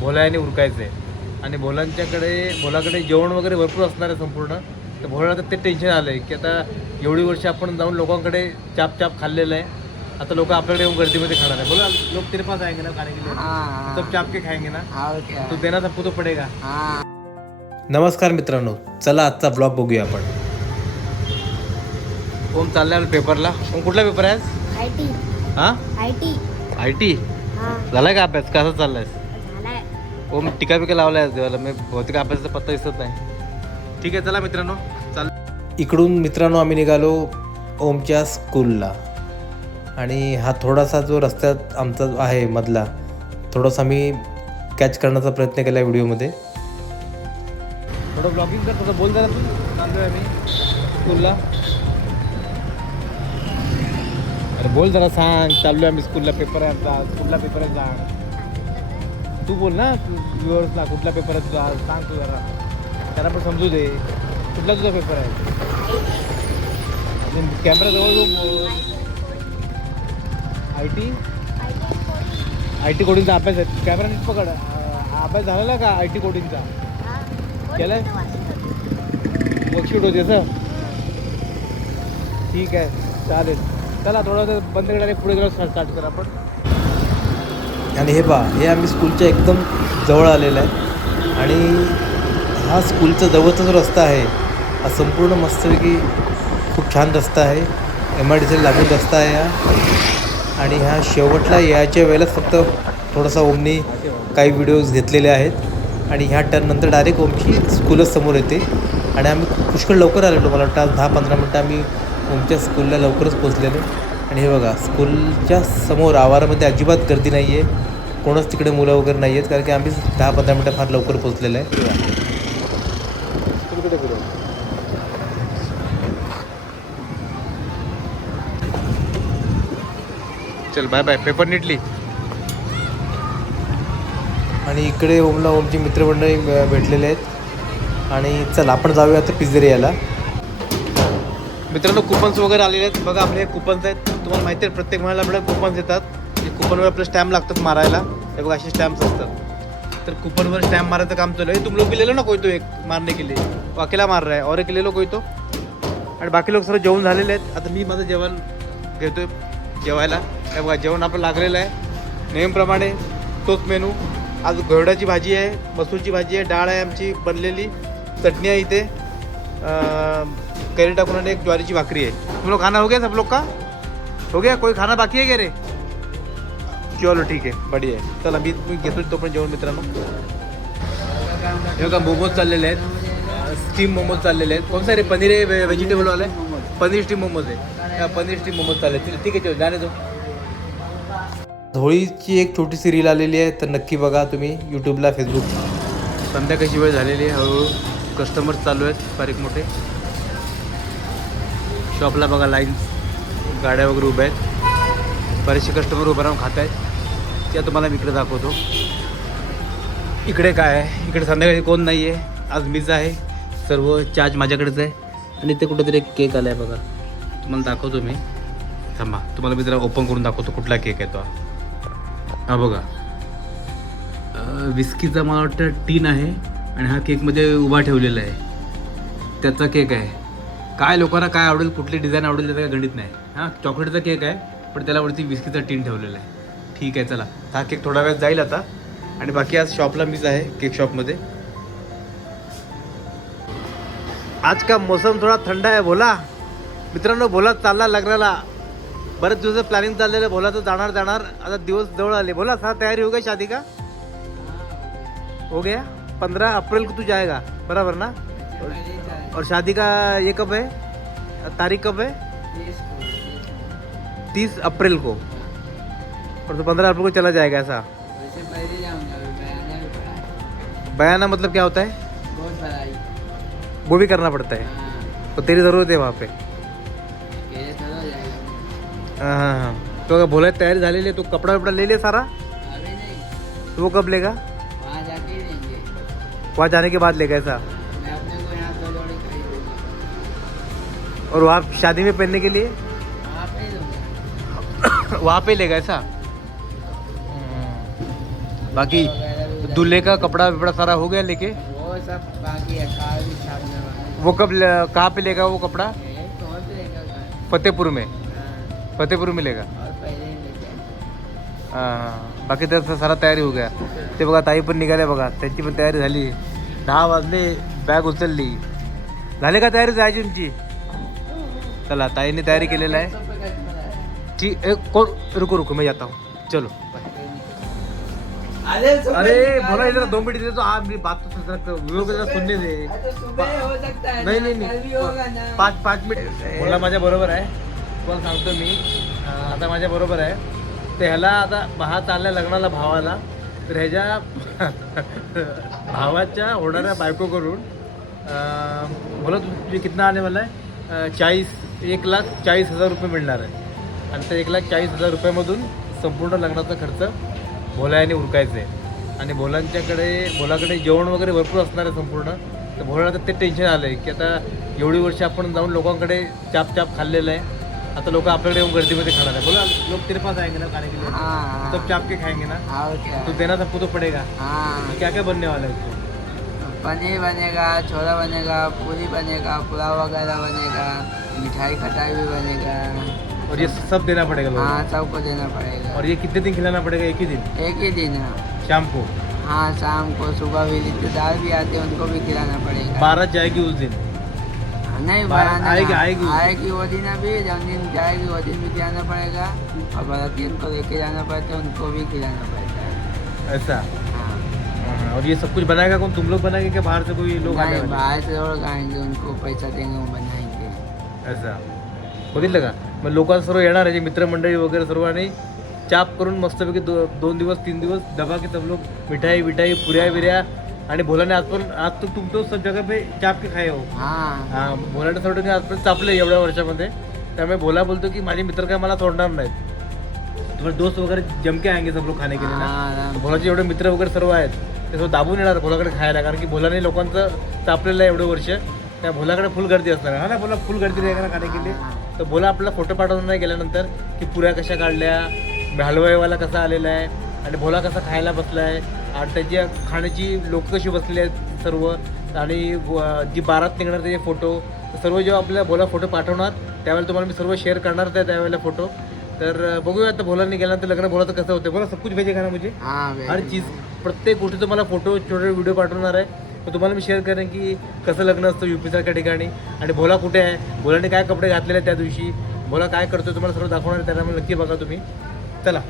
भोलाने उरकायचं आहे आणि भोलाकडे जेवण वगैरे भरपूर असणार आहे संपूर्ण. तर भोलाला तर ते टेन्शन आलं आहे की आता एवढी वर्ष आपण जाऊन लोकांकडे चाप खाल्लेलं आहे, आता लोक आपल्याकडे येऊन गर्दीमध्ये खाणार आहे. बोला लोक तेरे पास आएंगे ना खाने के लिए, सब चाप के खाएंगे ना, तो देना सबको तो पडेगा. नमस्कार मित्रांनो, चला आजचा ब्लॉग बघूया आपण. ओम चाललाय पेपरला. ओम कुठला पेपर आहे आज? IT. हां IT. IT झालाय का अभ्यास, कसा चाललाय? ओम टीका पिका लावलाय आज देवाला. मी भौतिक अभ्यासाचा पत्ता दिसत नाही. ठीक आहे चला मित्रांनो चाल. इकडून मित्रांनो आम्ही निघालो ओमच्या स्कूलला आणि हा थोडासा जो रस्त्यात आमचा आहे मधला, थोडासा मी कॅच करण्याचा प्रयत्न केला व्हिडिओमध्ये. थोडं ब्लॉगिंग कर, थोडं बोल जरा तू. चाललोय आम्ही स्कूलला. अरे बोल जरा, सांग चाललोय आम्ही स्कूलला, पेपर आहे आमचा, स्कूलला पेपर आहे सांग. तू बोल ना व्ह्युअर्सला, कुठला पेपर आहे तुझा सांग तू जरा, त्यांना पण समजू दे कुठला तुझा पेपर आहे. कॅमेरा जवळ जाऊन IT कोडिंगचा अभ्यास आहे. कॅमेरा नीट पकड. अभ्यास झालेला का IT कोडिंगचा? केलाय? वर्कशीट होती असं. ठीक आहे चालेल. चला थोडं बंद करणार, पुढे गेलो स्टार्ट करा आपण. आणि हे पहा, हे आम्ही स्कूलच्या एकदम जवळ आलेलं आहे आणि हा स्कूलचा जवळचा जो रस्ता आहे हा संपूर्ण मस्तपैकी खूप छान रस्ता आहे. MIDC लागून रस्ता आहे हा. आणि ह्या शेवटला यायच्या वेळेलाच फक्त थोडासा ओमनी काही व्हिडिओज घेतलेले आहेत आणि ह्या टर्ननंतर डायरेक्ट ओमची स्कूलच समोर येते. आणि आम्ही पुष्कळ लवकर आलेलो, मला वाटतं 10-15 मिनटं आम्ही ओमच्या स्कूलला लवकरच पोचलेलो. आणि हे बघा, स्कूलच्या समोर आवारामध्ये अजिबात गर्दी नाही आहे, कोणच तिकडे मुलं वगैरे नाही आहेत, कारण की आम्ही 10-15 मिनटं फार लवकर पोचलेलं आहे. चल बाय बाय, पेपर नीटली. आणि इकडे ओमची मित्रमंडळी भेटलेले आहेत आणि चल आपण जाऊया आता पिझ्झेरियाला. मित्रांनो कुपन्स वगैरे आलेले आहेत बघा. आपले हे कुपन्स आहेत, तुम्हाला माहिती आहे प्रत्येक महिन्याला आपल्याला कुपन्स येतात. जे कुपनवर आपले स्टॅम्प लागतात मारायला, हे बघा असे स्टॅम्प्स असतात. तर कुपनवर स्टॅम्प मारायचं काम चालू आहे. तुम लोग भी ले लो ना, कोई तो एक मारने के लिए, वो अकेला मार रहा है और एक ले लो कोई तो. आणि बाकी लोक सर्व जेवण झालेले आहेत. आता मी माझं जेवण घेतोय जेवायला. हे बघा जेवण आपलं लागलेलं आहे नेहमीप्रमाणे, तोच मेनू. आज घेवड्याची भाजी आहे, मसूरची भाजी आहे, डाळ आहे आमची बनलेली, चटणी आहे इथे, कैरी टाकून, आणि एक ज्वारीची भाकरी आहे. तुम लोग खाना हो गया सब लोग का? हो गया? कोई खाना बाकी आहे का रे? चलो ठीक आहे, बढिया आहे. चला मी घेतो तो पण जेवण मित्रांनो. हे बघा मोमोज चाललेले आहेत, स्टीम मोमोज चाललेले आहेत. कोणता रे? पनीर आहे व्हेजिटेबलवाला आहे, पनीर स्टीम मोमोज आहे. पनीर स्टीम मोमोज चालले. ठीक आहे, चलो जाणे दो. होळीची एक छोटीशी रील आलेली आहे, तर नक्की बघा तुम्ही यूट्यूबला, फेसबुक. संध्याकाळची वेळ झालेली आहे, हळूहळू कस्टमर्स चालू आहेत बारीक मोठे. शॉपला बघा लाईन्स, गाड्या वगैरे उभ्या आहेत, बरेचसे कस्टमर उभं राहून खात आहेत. त्या तुम्हाला मी इकडे दाखवतो. इकडे काय आहे, इकडे संध्याकाळी कोण नाही आहे, आज मीच आहे, सर्व चार्ज माझ्याकडेच आहे. आणि इथे कुठेतरी एक केक आला आहे बघा, तुम्हाला दाखवतो मी. थांबा, तुम्हाला मी जरा ओपन करून दाखवतो कुठला केक आहे तो. हा बघा, विस्कीचा मला वाटतं टीन आहे आणि हा केकमध्ये उभा ठेवलेला आहे, त्याचा केक आहे. काय लोकांना काय आवडेल, कुठली डिझाईन आवडेल त्याचं काय गणित नाही. हां, चॉकलेटचा केक आहे पण त्यालावरती विस्कीचा टीन ठेवलेला आहे. ठीक आहे चला, हा केक थोडा वेळ जाईल आता. आणि बाकी आज शॉपला मीच आहे, केक शॉपमध्ये. आज का मौसम थोडा थंड आहे. भोला मित्रांनो, भोला चालला लग्नाला. बरेच दिवस प्लॅनिंग चाललेलं भोला तर जाणार. आता दिवस जवळ आले. भोला सा तयारी हो गई शादी का? हो गया. 15 अप्रैल को तू जाएगा, बराबर ना? और शादी का ये कब है, तारीख कब है? 30 अप्रैल को. और तो 15 अप्रैल को चला जाएगा ऐसा? बयाना मतलब क्या होता है? वो भी करना पड़ता है, तो तेरी ज़रूरत है वहाँ पे. हाँ. तो अगर भोला तैयारी झालेली आहे, तो कपड़ा वपड़ा ले ले सारा. तो वो कब लेगा? वहाँ जाने के बाद लेगा ऐसा? और वहाँ शादी में पहनने के लिए वहाँ पे लेगा ऐसा? बाकी दूल्हे का कपड़ा विपड़ा सारा हो गया लेके? वो सब बाकी है, कार भी छापने वाला वो कब कहाँ पे लेगा वो कपड़ा? है। कौन से लेगा कार? फतेहपुर में? हाँ, फतेहपुर में लेगा. और पहले ही लेते हैं। हां. बाकी तर सारा तयारी हो गया. ते बघा ताई पण निघाल्या बघा, त्यांची पण तयारी झाली. 10 वाजले, बॅग उचलली. झाले का तयारी जायची तुमची? चला ताईने तयारी केलेलं आहे. ठीक कोण रुको रुको मैं जाता हूँ. चलो अरे बोला इधर 2 मिनट दे तो आप मेरी बात तो वीडियो को जरा सुनने दे. सुबह हो सकता है नहीं ना, नहीं कल भी होगा ना। नहीं 5 मिनिट बोला माझ्या बरोबर आहे. तुम्हाला सांगतो मी आता माझ्या बरोबर आहे. तर ह्याला आता भात चालल्या लग्नाला भावाला, तर ह्याच्या भावाच्या होणाऱ्या बायको करून बोला तुझे कितना आने वाला आहे? 1,40,000 रुपये मिळणार आहे. आणि त्या 1,40,000 रुपयामधून संपूर्ण लग्नाचा खर्च भोला याने उरकायचं आहे. आणि भोलाकडे जेवण वगैरे भरपूर असणार आहे संपूर्ण. तर भोलाला तर ते टेन्शन आलं आहे की आता एवढी वर्ष आपण जाऊन लोकांकडे चाप खाल्लेलं आहे, आता लोक आपल्याकडे येऊन गर्दीमध्ये खाणार आहे. बोला लोग तेरे पास आएंगे ना खाने के लिए, हाँ, सब चाप के खाएंगे ना, और क्या? तो देना सबको तो पड़ेगा. हाँ, क्या क्या बनने वाला है उसको? पनीर बनेगा, छोला बनेगा, पूरी बनेगा, पुलाव वगैरह बनेगा, मिठाई खटाई भी बनेगा. और ये सब देना पड़ेगा लोगों हाँ, सबको देना को. पड़ेगा. और ये कितने दिन खिलाना पड़ेगा? एक ही दिन, एक ही दिन है. शाम को. हाँ, शाम को, सुबह भी रिश्तेदार भी आते हैं, उनको भी खिलाना पड़ेगा. बारात जाएगी उस दिन. नहीं बारात बनाना आएगी वो दिन अभी, जब दिन जाएगी वो दिन भी खिलाना पड़ेगा. और बारातियों को लेके जाना पड़ता है, उनको भी खिलाना पड़ता है. ऐसा. हाँ, और ये सब कुछ बनाएगा कौन? तुम लोग बनाएंगे क्या बाहर से कोई लोग आने नहीं, वाले? बाहर से लोग आएंगे, उनको पैसा देंगे, वो बनाएंगे. ऐसा. बघितलं का? मग लोकांना सर्व येणार आहे, जे मित्रमंडळी वगैरे सर्व, आणि चाप करून मस्तपैकी 2 दिवस 3 दिवस दबा के सब लोग मिठाई विठाई पुऱ्या बिऱ्या. आणि भोलाने आज तो तुम तो सब जगह पे चाप के खाए हो. हाँ, हां, भोलाने सोडून आजपर्यंत चापले एवढ्या वर्षामध्ये. त्यामुळे भोला बोलतो की माझे मित्र काय मला सोडणार नाहीत. तुम्हाला दोस्त वगैरे जमके आएंगे सब लोग खाने के लिए ना. हाँ, भोलाचे एवढे मित्र वगैरे सर्व आहेत, ते सर्व दाबून येणार भोलाकडे खायला, कारण की भोलाने लोकांचं चापलेलं आहे एवढे वर्ष. त्या भोलाकडे फुल गर्दी असणार आहे. हा ना भोला, फुल गर्दी रहेगा ना खाने के लिए. तर भोला आपल्याला फोटो पाठवून नाही गेल्यानंतर की पुऱ्या कशा काढल्या, हलवाईवाला कसा आलेला आहे, आणि भोला कसा खायला बसला आहे, आणि त्याची खाण्याची लोक कशी बसलेली आहेत सर्व, आणि जी बारात निघणार त्याचे फोटो सर्व जेव्हा आपल्याला भोला फोटो पाठवणार त्यावेळेला तुम्हाला मी सर्व शेअर करणार त्यावेळेला फोटो. तर बघूया आता भोलाने गेल्यानंतर लग्न भोलाचं कसं होतं. बोला सब कुछ भेजेगा ना मुझे, हाँ, हर चीज़, प्रत्येक गोष्टी तुम्हाला फोटो छोटे व्हिडिओ पाठवणार आहे. तर तुम्हाला मी शेअर करेन की कसं लग्न असतं UP सारख्या ठिकाणी, आणि भोला कुठे आहे, भोलाने काय कपडे घातलेले आहेत त्या दिवशी, भोला काय करतोय, तुम्हाला सर्व दाखवणार आहे. त्यांना नक्की बघा तुम्ही. चला.